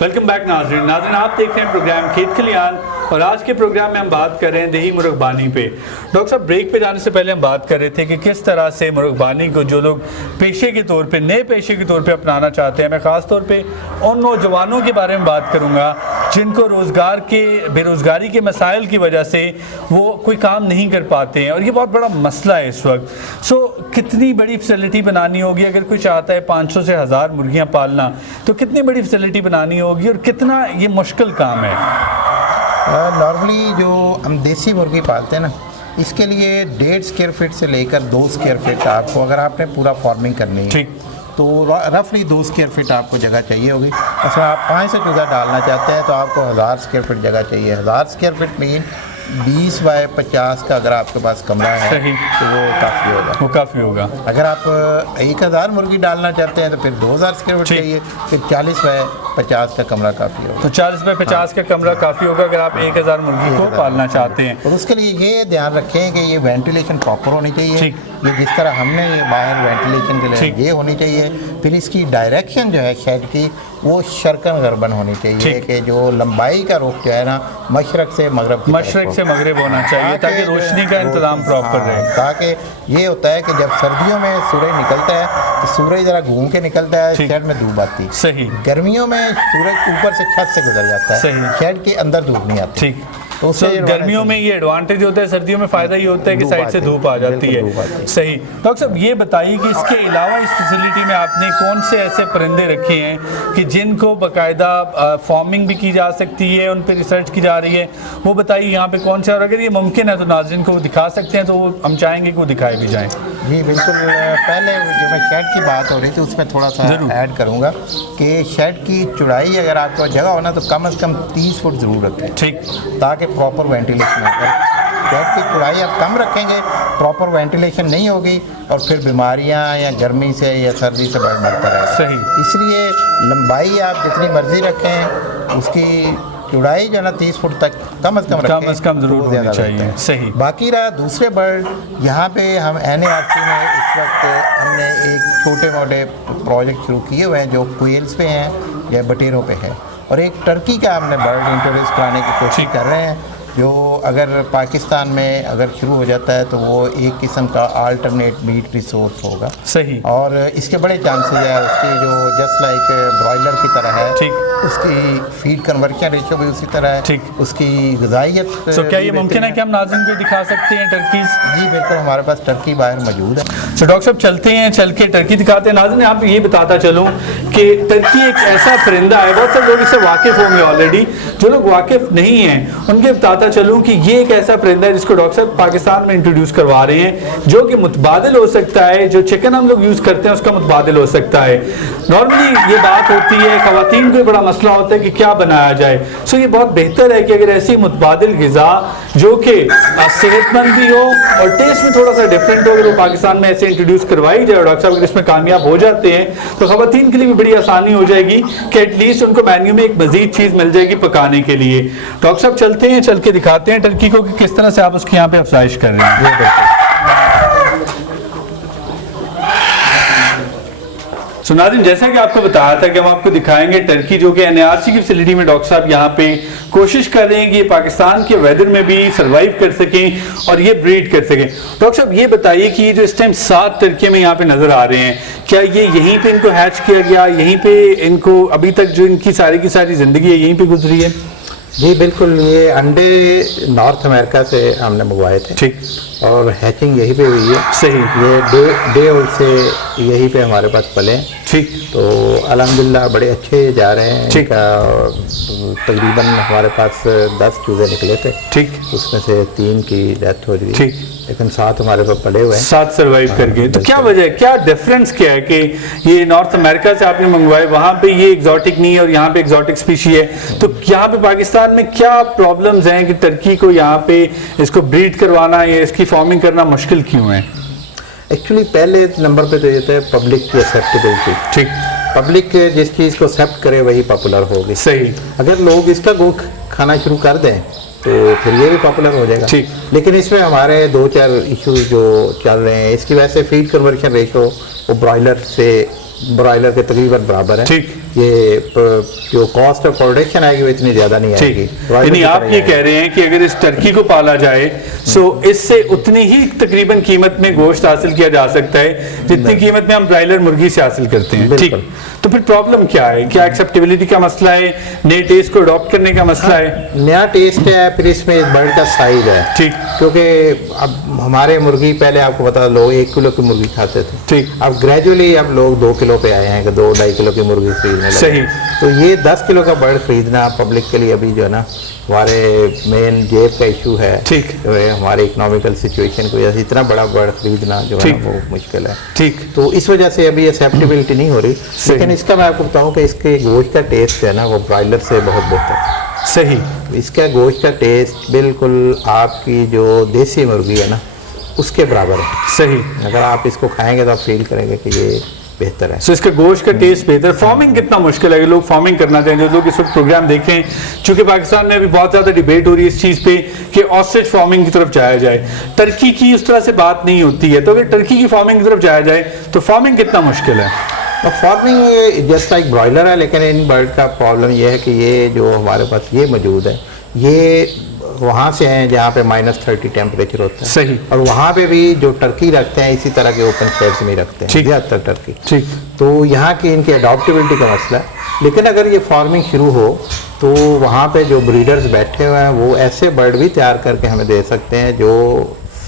Welcome back नाज़रीन। आप देख रहे हैं प्रोग्राम खेत खलियान और आज के प्रोग्राम में हम बात कर रहे हैं दही मुर्गबानी पे। डॉक्टर साहब, ब्रेक पे जाने से पहले हम बात कर रहे थे कि किस तरह से मुर्गबानी को जो लोग पेशे के तौर पे, नए पेशे के तौर पे अपनाना चाहते हैं, मैं ख़ास तौर पे उन नौजवानों के बारे में बात करूँगा जिनको बेरोज़गारी के मसाइल की वजह से वो कोई काम नहीं कर पाते हैं और ये बहुत बड़ा मसला है इस वक्त। सो कितनी बड़ी फैसिलिटी बनानी होगी अगर कोई चाहता है 500 से 1000 मुर्गियाँ पालना, तो कितनी बड़ी फैसिलिटी बनानी होगी और कितना ये मुश्किल काम है? नॉर्मली जो हम देसी मुर्गी पालते हैं ना, इसके लिए 1.5 स्क्वायर फीट से लेकर 2 स्क्वायर फीट आपको, अगर आपने पूरा फार्मिंग करनी है तो रफली 2 स्क्वायर फीट आपको जगह चाहिए होगी। अच्छा, आप 5 से चूज़ा डालना चाहते हैं तो आपको 1000 स्क्वायर फीट जगह चाहिए। 1000 स्क्वायर फीट में 20 बाय 50 का अगर आपके पास कमरा है तो वो काफ़ी होगा। अगर आप 1000 मुर्गी डालना चाहते हैं तो फिर 2000 स्क्वायर फीट चाहिए, फिर 40 बाय 50 का कमरा काफ़ी होगा। तो 40 बाय 50 का कमरा काफ़ी होगा अगर आप 1000 मुर्गी को पालना चाहते हैं। और उसके लिए ये ध्यान रखें कि ये वेंटिलेशन प्रॉपर होनी चाहिए। ये जिस तरह हमने ये बाहर वेंटिलेशन के लिए ये होनी चाहिए। फिर इसकी डायरेक्शन जो है शेड की, वो शर्कन गर्बन होनी चाहिए कि जो लंबाई का रुख जो है ना, मशरक से मगरब होना चाहिए ताकि रोशनी का इंतजाम प्रॉपर रहे। ताकि ये होता है कि जब सर्दियों में सूरज निकलता है तो सूरज ज़रा घूम के निकलता है, शेड में धूप आती है। सही। गर्मियों में सूरज ऊपर से छत से गुजर जाता है, सही। शेड के अंदर धूप नहीं आती। ठीक। तो गर्मियों में ये एडवांटेज होता है, सर्दियों में फ़ायदा ये होता है कि साइड से धूप आ जाती है। सही। डॉक्टर साहब, ये बताइए कि इसके अलावा इस फैसिलिटी में आपने कौन से ऐसे परिंदे रखे हैं कि जिनको बाकायदा फार्मिंग भी की जा सकती है, उन पर रिसर्च की जा रही है, वो बताइए यहाँ पे कौन से, और अगर ये मुमकिन है तो नाज़रीन को दिखा सकते हैं तो हम चाहेंगे कि वो दिखाए भी जाएँ। जी बिल्कुल। पहले जो मैं शेड की बात हो रही थी उसमें थोड़ा सा ऐड करूँगा कि शेड की चौड़ाई अगर आपको जगह हो ना तो कम से कम 30 फुट ज़रूर रखें। ठीक। ताकि प्रॉपर वेंटिलेशन हो। शेड की चौड़ाई आप कम रखेंगे, प्रॉपर वेंटिलेशन नहीं होगी और फिर बीमारियां या गर्मी से या सर्दी से बढ़ता रहेगा। सही। इसलिए लंबाई आप जितनी मर्जी रखें, उसकी चौड़ाई जो है ना 30 फुट तक कम से कम जरूर होनी चाहिए। सही। बाकी रहा दूसरे बर्ड, यहाँ पे हम NARC में इस वक्त हमने एक छोटे मोटे प्रोजेक्ट शुरू किए हुए हैं जो क्वेल्स पे हैं या बटेरों पे है, और एक टर्की का हमने बर्ड इंट्रोड्यूस कराने की कोशिश कर रहे हैं जो अगर पाकिस्तान में अगर शुरू हो जाता है तो वो एक किस्म का अल्टरनेट मीट रिसोर्स होगा। सही। और इसके बड़े चांसेस है उसकी, जो जस्ट लाइक ब्रॉयलर की तरह है। ठीक। उसकी फीड कन्वर्शन रेशो भी उसी तरह है। ठीक। उसकी ग़िज़ाइयत। तो क्या ये मुमकिन है कि हम नाज़रीन को दिखा सकते हैं टर्कीज़? जी बिल्कुल, हमारे पास टर्की बाहर मौजूद है। तो डॉक्टर साहब चलते हैं, चल के टर्की दिखाते हैं। नाज़रीन, आप ये बताता चलूँ कि टर्की एक ऐसा परिंदा है, बहुत सारे लोग इससे वाकिफ़ होंगे ऑलरेडी, जो लोग वाकिफ़ नहीं हैं उनके बताता चलूँ कि ये एक ऐसा परिंदा है जिसको डॉक्टर साहब पाकिस्तान में इंट्रोड्यूस करवा रहे हैं, जो कि मुतबादिल हो सकता है, जो चिकन हम लोग यूज़ करते हैं उसका मुतबादिल हो सकता है। नॉर्मली ये बात होती है, ख़वातीन को बड़ा मसला होता है कि क्या बनाया जाए। सो ये बहुत बेहतर है कि अगर ऐसी मुतबादिल ग़िज़ा जो कि सेहतमंद भी हो और टेस्ट में थोड़ा सा डिफरेंट हो, अगर वो पाकिस्तान में ऐसे इंट्रोड्यूस करवाई जाए, डॉक्टर साहब अगर इसमें कामयाब हो जाते हैं तो ख़वातीन के लिए भी बड़ी आसानी हो जाएगी कि एटलीस्ट उनको मेन्यू में एक मज़ीद चीज़ मिल जाएगी पकाने के लिए। डॉक्टर साहब चलते हैं, चल के दिखाते हैं टर्की को कि किस तरह से आप उसकी यहाँ पे अफजाइश कर रहे हैं। तो नाज़रीन, जैसा कि आपको बताया था कि हम आपको दिखाएंगे टर्की, जो कि NARC की फैसिलिटी में डॉक्टर साहब यहाँ पे कोशिश कर रहे हैं कि ये पाकिस्तान के वेदर में भी सर्वाइव कर सकें और ये ब्रीड कर सकें। डॉक्टर साहब ये बताइए कि ये जो इस टाइम 7 टर्कियाँ में यहाँ पे नज़र आ रहे हैं, क्या ये यहीं पे इनको हैच किया गया, यहीं पे इनको अभी तक जो इनकी सारी की सारी ज़िंदगी है यहीं पर गुजरी है? जी बिल्कुल, ये अंडे नॉर्थ अमेरिका से हमने मंगवाए थे। ठीक। और हैचिंग यहीं पे हुई है। सही। ये डे ओल्ड से यहीं पे हमारे पास पले हैं। ठीक। तो अल्हम्दुलिल्लाह बड़े अच्छे जा रहे हैं। ठीक। तकरीबन हमारे पास 10 चूज़े निकले थे। ठीक। उसमें से 3 की डेथ हो गई। ठीक। लेकिन 7 हमारे पास पड़े हुए हैं। 7 सर्वाइव करके। तो क्या वजह है, क्या डिफरेंस क्या है कि ये नॉर्थ अमेरिका से आपने मंगवाए, वहाँ पे ये एग्जॉटिक नहीं है और यहाँ पे एग्जॉटिक स्पीशी है, तो यहाँ पे पाकिस्तान में क्या प्रॉब्लम्स हैं कि टर्की को यहाँ पे इसको ब्रीड करवाना या इसकी फार्मिंग करना मुश्किल क्यों है? एक्चुअली पहले नंबर पे तो ये है पब्लिक की एक्सेप्टेबिलिटी। ठीक। पब्लिक जिस चीज़ को एक्सेप्ट करे वही पॉपुलर होगी। सही। अगर लोग इसका गोश्त खाना शुरू कर दें तो फिर ये भी पॉपुलर हो जाएगा। ठीक। लेकिन इसमें हमारे 2-4 इश्यूज जो चल रहे हैं, इसकी वजह से फीड कन्वर्शन रेशो वो ब्रॉयलर के तकरीबन बराबर है। ठीक। ये जो कॉस्ट ऑफ प्रोडक्शन आएगी वो इतनी ज़्यादा नहीं आएगी। यानी आप ये कह रहे हैं कि अगर इस टर्की को पाला जाए तो इससे उतनी ही तकरीबन कीमत में गोश्त हासिल किया जा सकता है जितनी कीमत में हम ब्रायलर मुर्गी से हासिल करते हैं। ठीक, तो फिर प्रॉब्लम क्या है? क्या एक्सेप्टेबिलिटी का मसला है, नए टेस्ट को अडॉप्ट करने का मसला है? नया टेस्ट है, फिर इसमें बर्ड का साइज है। ठीक, क्योंकि अब हमारे मुर्गी पहले आपको पता लोग 1 किलो की मुर्गी खाते थे। ठीक, अब ग्रेजुअली अब लोग 2 किलो पे आए हैं कि 2-2.5 किलो की मुर्गी खरीदने लगे। सही। तो ये 10 किलो का बर्ड खरीदना पब्लिक के लिए अभी जो है ना हमारे मेन जेब का इशू है। ठीक, जो है हमारे इकोनॉमिकल सिचुएशन को वजह से इतना बड़ा बर्ड खरीदना जो है वो मुश्किल है। ठीक, तो इस वजह से अभी एक्सेप्टेबिलिटी नहीं हो रही। लेकिन इसका मैं आपको बताऊं कि इसके गोश्त का टेस्ट है ना वो ब्रॉयलर से बहुत बेहतर है। सही, इसका गोश्त का टेस्ट बिल्कुल आपकी जो देसी मुर्गी है ना उसके बराबर है। सही, अगर आप इसको खाएंगे तो आप फील करेंगे कि ये बेहतर है। सो इसका गोश्त का टेस्ट बेहतर। फार्मिंग कितना मुश्किल है? लोग फार्मिंग करना चाहेंगे, जो लोग इस वक्त प्रोग्राम देख रहे हैं, चूंकि पाकिस्तान में अभी बहुत ज़्यादा डिबेट हो रही है इस चीज़ पे कि ऑस्ट्रिच फार्मिंग की तरफ जाया जाए, टर्की की उस तरह से बात नहीं होती है। तो अगर टर्की की फार्मिंग की तरफ जाया जाए तो फार्मिंग कितना मुश्किल है? फार्मिंग जस्ट लाइक ब्रॉयलर है, लेकिन इन बर्ड का प्रॉब्लम ये है कि ये जो हमारे पास ये मौजूद है ये वहाँ से हैं जहाँ पे -30 टेम्परेचर होता है। सही। और वहाँ पे भी जो टर्की रखते हैं इसी तरह के ओपन शेड्स में रखते हैं ज़्यादातर टर्की। ठीक, तो यहाँ की इनकी अडॉप्टेबिलिटी का मसला है। लेकिन अगर ये फार्मिंग शुरू हो तो वहाँ पे जो ब्रीडर्स बैठे हुए हैं वो ऐसे बर्ड भी तैयार करके हमें दे सकते हैं जो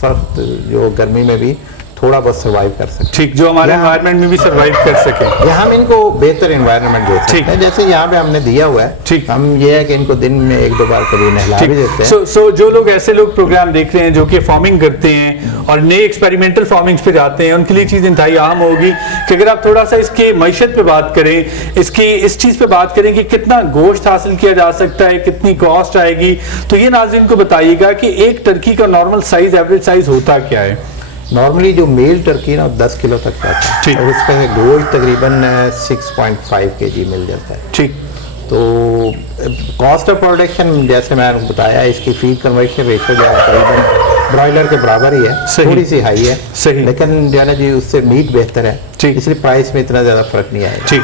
सख्त जो गर्मी में भी थोड़ा बहुत सर्वाइव कर सकते। ठीक, जो हमारे एनवायरनमेंट में भी सर्वाइव कर सके। यहाँ हम इनको बेहतर एनवायरनमेंट दे सकते हैं, जैसे यहाँ पे हमने दिया हुआ है। ठीक, हम ये है कि इनको दिन में 1-2 बार कभी नहला भी देते हैं। सो जो लोग ऐसे लोग प्रोग्राम देख रहे हैं जो कि फार्मिंग करते हैं और नए एक्सपेरिमेंटल फार्मिंग्स पे जाते हैं, उनके लिए चीज़ इंतहाई अहम होगी कि अगर आप थोड़ा सा इसके मईशत पे बात करें, इसकी इस चीज़ पे बात करें कि कितना गोश्त हासिल किया जा सकता है, कितनी कॉस्ट आएगी, तो ये नाज़रीन को बताइएगा कि एक टर्की का नॉर्मल साइज, एवरेज साइज होता क्या है? नॉर्मली जो मेल टर्की ना 10 किलो तक जाता है और उसका गोश्त तकरीबन 6.5 kg मिल जाता है। ठीक, तो कॉस्ट ऑफ प्रोडक्शन जैसे मैंने बताया इसकी फीड कन्वर्शन रेशियो जो है तकरीबन ब्रॉयलर के बराबर ही है, थोड़ी सी हाई है। सही, लेकिन जो है ना जी उससे मीट बेहतर है, इसलिए प्राइस में इतना ज़्यादा फर्क नहीं आएगा। ठीक,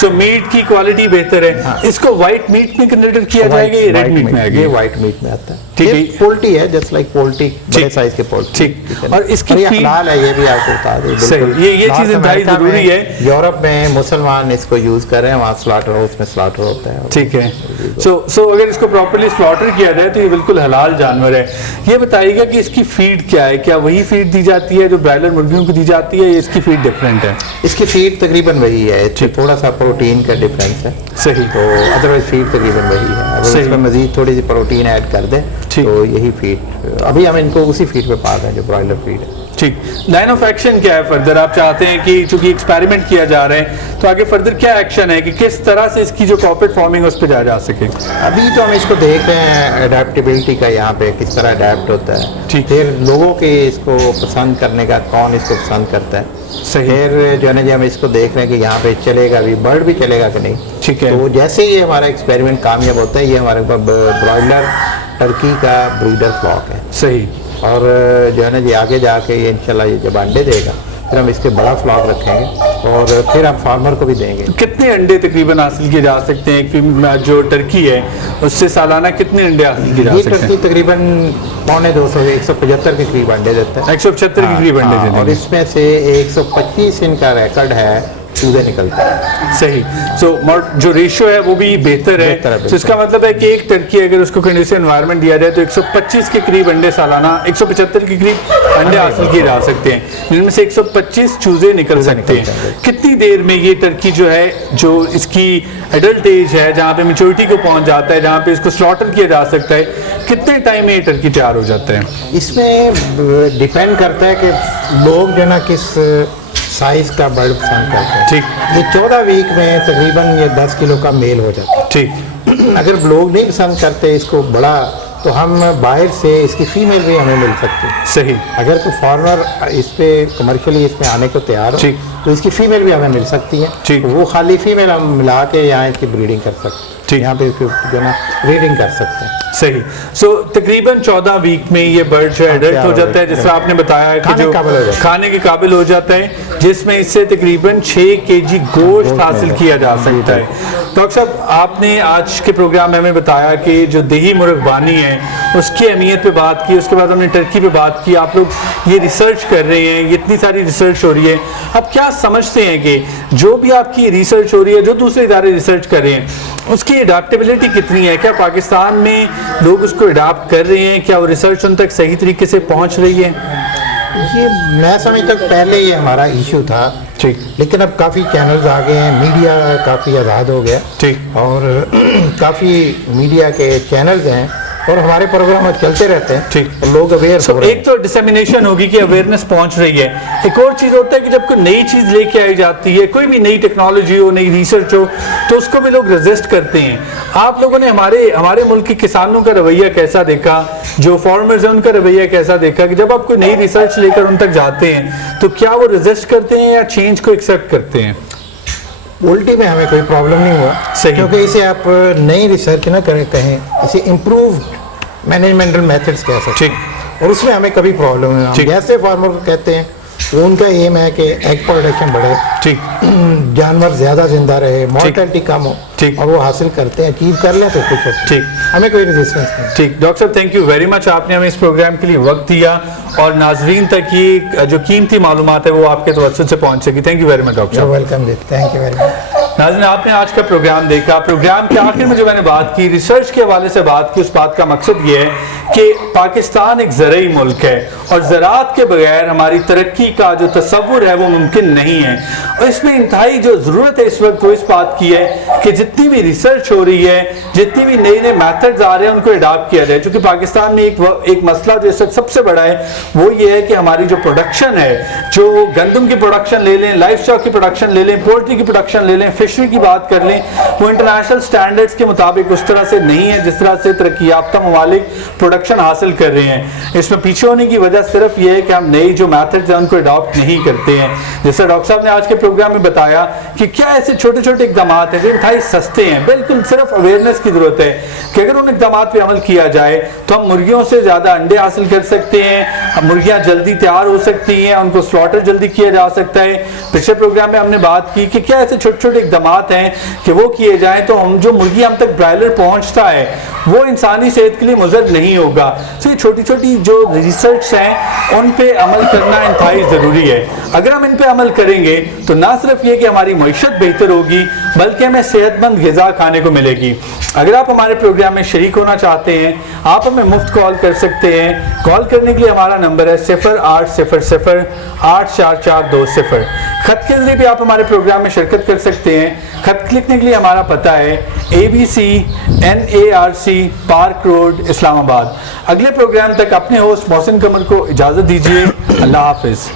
सो मीट की क्वालिटी बेहतर है। हाँ। इसको व्हाइट मीट में कन्वर्ट किया जाएगा, ये रेड मीट में आएगा? ये व्हाइट मीट में आता है। ठीक है, पोल्ट्री है जस्ट लाइक पोल्ट्री, बड़े साइज के पोल्ट्री। ठीक, और इसकी हलाल है, ये भी आपको बता दें। बिल्कुल, ये चीज़ इंतहाई जरूरी है। यूरोप में मुसलमान इसको यूज कर रहे हैं, वहाँ स्लॉटर हाउस में स्लॉटर होता है। ठीक है, सो अगर इसको प्रॉपर्ली स्लॉटर किया जाए तो ये बिल्कुल हलाल जानवर है। ये बताइएगा कि इसकी फीड क्या है? क्या वही फीड दी जाती है जो ब्रायलर मुर्गियों को दी जाती है, या इसकी फीड डिफरेंट है? इसकी फीड तकरीबन वही है, थोड़ा सा प्रोटीन का डिफरेंस है। सही, तो अदरवाइज फीड तकरीबन वही है। अगर इसमें मजीद थोड़ी सी प्रोटीन ऐड कर दें तो यही फीड, अभी हम इनको उसी फीड पे पा रहे हैं जो ब्रॉयलर फीड है। ठीक, लाइन ऑफ एक्शन क्या है फर्दर? आप चाहते हैं कि चूंकि एक्सपेरिमेंट किया जा रहा है तो आगे फर्दर क्या एक्शन है कि किस तरह से इसकी जो कॉर्पोरेट फार्मिंग है उस पर जाया जा सके? अभी तो हम इसको देख रहे हैं अडेप्टेबिलिटी का, यहाँ पे किस तरह अडेप्ट होता है। ठीक, फिर लोगों के इसको पसंद करने का, कौन इसको पसंद करता है। फिर जो है ना जी हम इसको देख रहे हैं कि यहाँ पे चलेगा भी, बर्ड भी चलेगा कि नहीं। ठीक है, तो जैसे ही हमारा एक्सपेरिमेंट कामयाब होता है, ये हमारे पास ब्रॉयलर टर्की का ब्रीडर फ्लॉक है। सही, और जो है ना जी आगे जाके ये इंशाल्लाह ये जब अंडे देगा फिर हम इसके बड़ा फ्लॉक रखेंगे और फिर हम फार्मर को भी देंगे। कितने अंडे तकरीबन हासिल किए जा सकते हैं? एक जो टर्की है उससे सालाना कितने अंडे हासिल किए जा सकते हैं? टर्की तकरीबन 175 के करीब अंडे देता है। 175 के करीब अंडे देते हैं, और इसमें से 125 इनका रिकॉर्ड है चूजे निकलता है। सही, सो जो रेशियो है वो भी बेहतर है। तो इसका मतलब है कि एक टर्की अगर उसको कंडीशन एनवायरनमेंट दिया जाए तो 125 के करीब अंडे सालाना, 175 के करीब अंडे हासिल किए जा सकते हैं, जिनमें से 125 चूजे निकल सकते हैं। कितनी देर में ये टर्की जो है, जो इसकी एडल्ट एज है, जहाँ पे मेच्योरिटी को पहुंच जाता है, जहाँ पे इसको स्लॉटर किया जा सकता है, कितने टाइम में ये टर्की तैयार हो जाता है? इसमें डिपेंड करता है कि लोग जो ना किस साइज का बर्ड पसंद करते हैं। ठीक, ये 14 वीक में तकरीबन ये 10 किलो का मेल हो जाता है। ठीक, अगर लोग नहीं पसंद करते इसको बड़ा तो हम बाहर से इसकी फीमेल भी हमें मिल सकती है। सही, अगर कोई फॉर्मर इस पे कमर्शियली इसमें आने को तैयार हो तो इसकी फीमेल भी हमें मिल सकती है। ठीक, वो खाली फीमेल हम मिला के यहाँ इसकी ब्रीडिंग कर सकते हैं। ठीक। यहाँ पे जो है ना रीडिंग कर सकते हैं। सही। सो तकरीबन 14 वीक में ये बर्ड जो एडल्ट हो जाता है, जिस तरह आपने बताया कि खाने जो काबिल हो जाता है। खाने के काबिल हो जाता है, जिसमें इससे तकरीबन 6 केजी गोश्त हासिल किया जा सकता है। डॉक्टर साहब, आपने आज के प्रोग्राम में हमें बताया कि जो देही मुर्गबानी है उसकी अहमियत पे बात की, उसके बाद हमने टर्की पे बात की। आप लोग ये रिसर्च कर रहे हैं, ये इतनी सारी रिसर्च हो रही है, आप क्या समझते हैं कि जो भी आपकी रिसर्च हो रही है, जो दूसरे इदारे रिसर्च कर रहे हैं, उसकी अडाप्टेबिलिटी कितनी है? क्या पाकिस्तान में लोग उसको अडाप्ट कर रहे हैं? क्या वो रिसर्च उन तक सही तरीके से पहुंच रही है? ये मैं समझता हूँ पहले ये हमारा इशू था, ठीक, लेकिन अब काफ़ी चैनल्स आ गए हैं, मीडिया काफ़ी आज़ाद हो गया, ठीक, और काफ़ी मीडिया के चैनल्स हैं और हमारे प्रोग्राम चलते रहते हैं, ठीक। और लोग अवेयर हो रहे हैं। एक तो डिसेमिनेशन होगी कि अवेयरनेस पहुंच रही है। एक और चीज होता है कि जब कोई नई चीज लेके आई जाती है, कोई भी नई टेक्नोलॉजी हो, नई रिसर्च हो, तो उसको भी लोग रेजिस्ट करते हैं। आप लोगों ने हमारे मुल्क के किसानों का रवैया कैसा देखा, जो फार्मर्स हैं उनका रवैया कैसा देखा कि जब आप कोई नई रिसर्च लेकर उन तक जाते हैं तो क्या वो रेजिस्ट करते हैं या चेंज को एक्सेप्ट करते हैं? उल्टी में हमें कोई प्रॉब्लम नहीं हुआ, सही। क्योंकि इसे आप नई रिसर्च ना करें, कहें इसे इम्प्रूव मैनेजमेंटल मेथड्स कह सकते ठीक। हैं, और उसमें हमें कभी प्रॉब्लम नहीं। हम ठीक। जैसे फार्मर को कहते हैं वो उनका एम है कि एग प्रोडक्शन बढ़े, ठीक, जानवर ज़्यादा जिंदा रहे, मॉर्टेलिटी कम हो, ठीक। और वो हासिल करते हैं, अचीव कर लें तो कुछ होता है। ठीक। हमें कोई रेजिस्टेंस नहीं। ठीक। डॉक्टर साहब, थैंक यू वेरी मच, आपने हमें इस प्रोग्राम के लिए वक्त दिया और नाजरीन तक ये जो कीमती मालूमात है वो आपके तवज्जुह से पहुंच सकी। Thank you very much doctor साहब। Welcome, thank you very much. नाज़रीन, आपने आज का प्रोग्राम देखा। प्रोग्राम के आखिर में जो मैंने बात की, रिसर्च के हवाले से बात की, उस बात का मकसद ये है कि पाकिस्तान एक ज़रई मुल्क है और ज़राअत के बगैर हमारी तरक्की का जो तसव्वुर है वो मुमकिन नहीं है। और इसमें इंतहाई जो ज़रूरत है इस वक्त वो इस बात की है कि जितनी भी रिसर्च हो रही है, जितनी भी नए नए मैथड्स आ रहे हैं, उनको अडॉप्ट किया जाए। क्योंकि पाकिस्तान में एक मसला जो इस वक्त सबसे बड़ा है वो ये है कि हमारी जो प्रोडक्शन है, जो गंदम की प्रोडक्शन ले लें, लाइफ स्टॉक की प्रोडक्शन ले लें, पोल्ट्री की प्रोडक्शन ले लें, फिशरी की बात कर लें, वो इंटरनेशनल स्टैंडर्ड्स के मुताबिक उस तरह से नहीं है जिस तरह से तरक्की याफ्ता ममालिक प्रोडक्शन हासिल कर रहे हैं। इसमें पीछे होने की वजह सिर्फ ये है कि हम नई जो मैथड्स हैं उनको अडॉप्ट नहीं करते हैं। जैसे डॉक्टर साहब ने आज के प्रोग्राम में बताया कि क्या ऐसे छोटे छोटे इकदाम हैं जो इंतहाई सस्ते हैं, बिल्कुल सिर्फ अवेयरनेस की जरूरत है कि अगर उन इकदाम पर अमल किया जाए तो हम मुर्गियों से ज़्यादा अंडे हासिल कर सकते हैं, मुर्गियाँ जल्दी तैयार हो सकती हैं, उनको स्लॉटर जल्दी किया जा सकता है। पिछले प्रोग्राम में हमने बात की कि क्या ऐसे छोटे छोटे इकदाम हैं कि वो किए जाएं तो हम जो मुर्गी हम तक ब्रायलर पहुंचता है वो इंसानी सेहत के लिए मुज़र नहीं होगा। तो ये छोटी छोटी जो रिसर्च हैं उन पे अमल करना इंतहाई ज़रूरी है। अगर हम इन पे अमल करेंगे तो ना सिर्फ ये कि हमारी मईशत बेहतर होगी बल्कि हमें सेहतमंद ग़िज़ा खाने को मिलेगी। अगर आप हमारे प्रोग्राम में शरीक होना चाहते हैं, आप हमें मुफ्त कॉल कर सकते हैं। कॉल करने के लिए हमारा नंबर है 0800 84420। खत के जरिए भी आप हमारे प्रोग्राम में शिरकत कर सकते हैं। खत लिखने के लिए हमारा पता है ABC NARC park road, Islamabad. अगले प्रोग्राम तक अपने होस्ट मोहसिन कमर को इजाज़त दीजिए। अल्लाह हाफिज़।